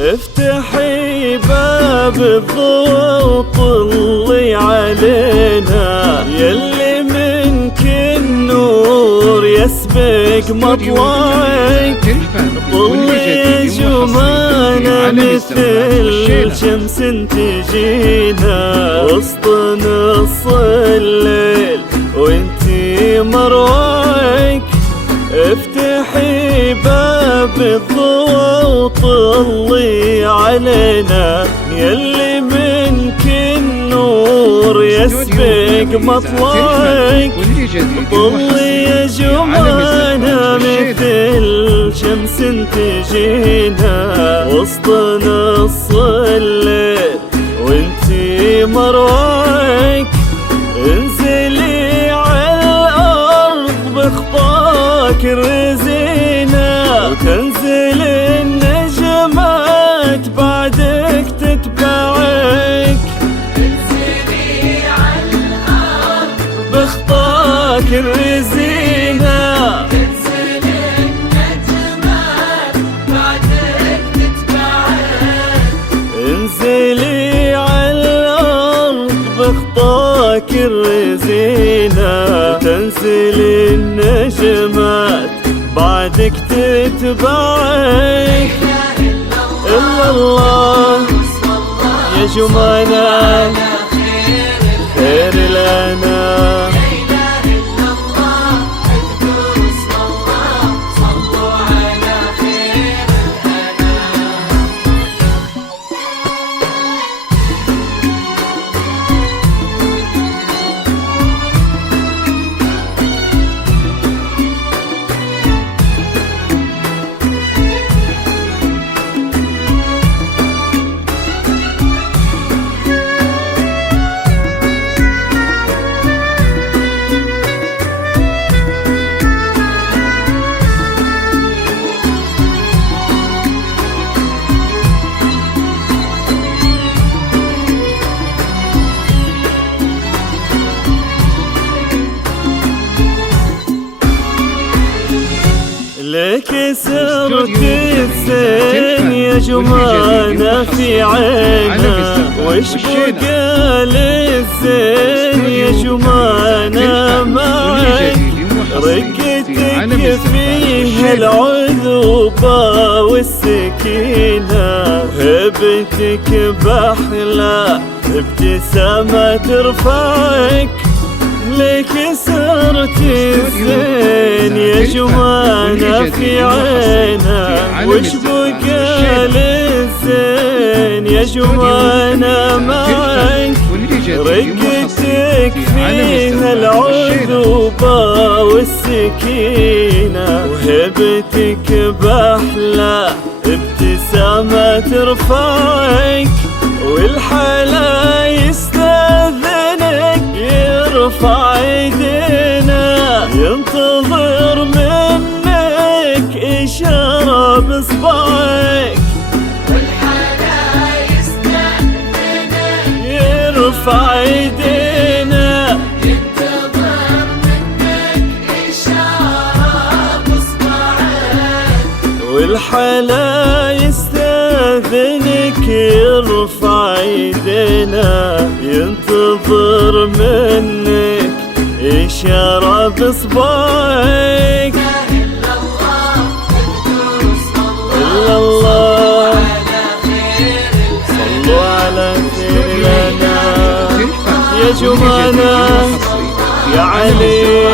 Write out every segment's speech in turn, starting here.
افتحي باب الضوء وطلي علينا، يلي منك النور يسبق مطلعك. طلي جمانة مثل شمس تجينا وسط نص الليل وانتي مروعك. افتحي باب الضوء وطلي علينا، يلي منك النور يسبق مطلعك. طلي يا جمانة مثل شمس تجينا وسط نص الليل وانتي مروعك. انزلي على الأرض بخطاك الرزينة، وتنزل النجمات بعدك تتبعك. انزلي على الأرض بخطاك الرزينة، تنزل النجمات بعدك تتبعك. انزلي على الأرض بخطاك الرزينة، تنزل النجمات بعدك تتبعك. إلا الله يا جمانة خير لنا. لك سرت الزين يا جمانة في عينا، وش بقى للزين يا جمانة معك. رقتك فيها العذوبة والسكينة، هبتك بأحلى ابتسامة ترفعك. لك سرت الزين يا جمانة في عينا، وش بقى للزين يا جمانة معك. رقتك فيها العذوبة والسكينة، وهبتك بأحلى ابتسامة ترفعك. والحلا يستأذنك يرفع ايدينا، ينتظر منك إشارة بإصبعك. والحلا يستأذنك يرفع ايدينا، ينتظر منك إشارة بإصبعك. والحلا يستأذنك يرفع ايدينا. جمعنا ينتظر منك إشارة بإصبعك. إلا الله صلوا على خير الأنام يا جمعنا يا علي.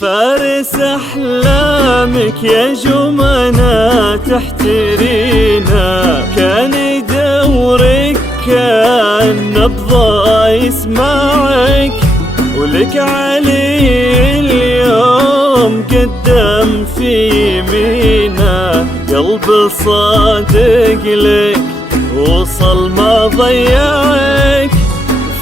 فارس أحلامك يا جمعنا تحترينا، كان يدورك كان نبضة يسمعك، ولك علي اليوم قدم في يمينا، قلب صادق لك وصل ما ضيعك.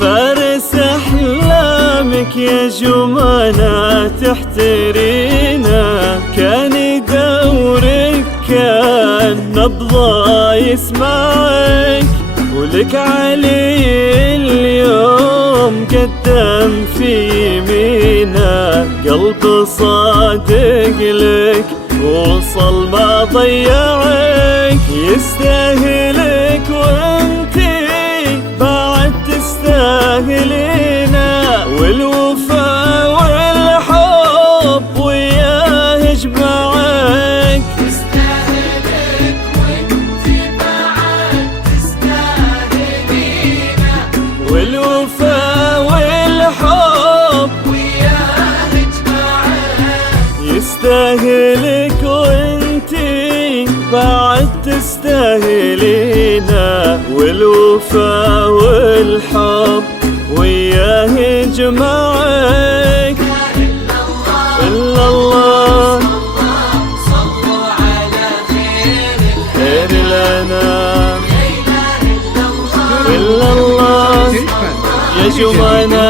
فارس أحلامك يا جمعنا تحترينا، كان يدورك كان نبضة يسمعك، ولك علي اليوم قدم في يمينا، قلب صادق لك وصل ما ضيعك. يستاهلك وانتي بعد تستاهلينا، والوفا والحب وياه يجمعك. يستاهلك وانتي بعد تستاهلينا، والوفا والحب وياه يجمعك. يستاهلك وانتي بعد تستاهلينا، والوفا والحب وياه يجمعك. إلا الله صلوا على خير الأنام. لا إله إلا الله إلا الله يا جمعنا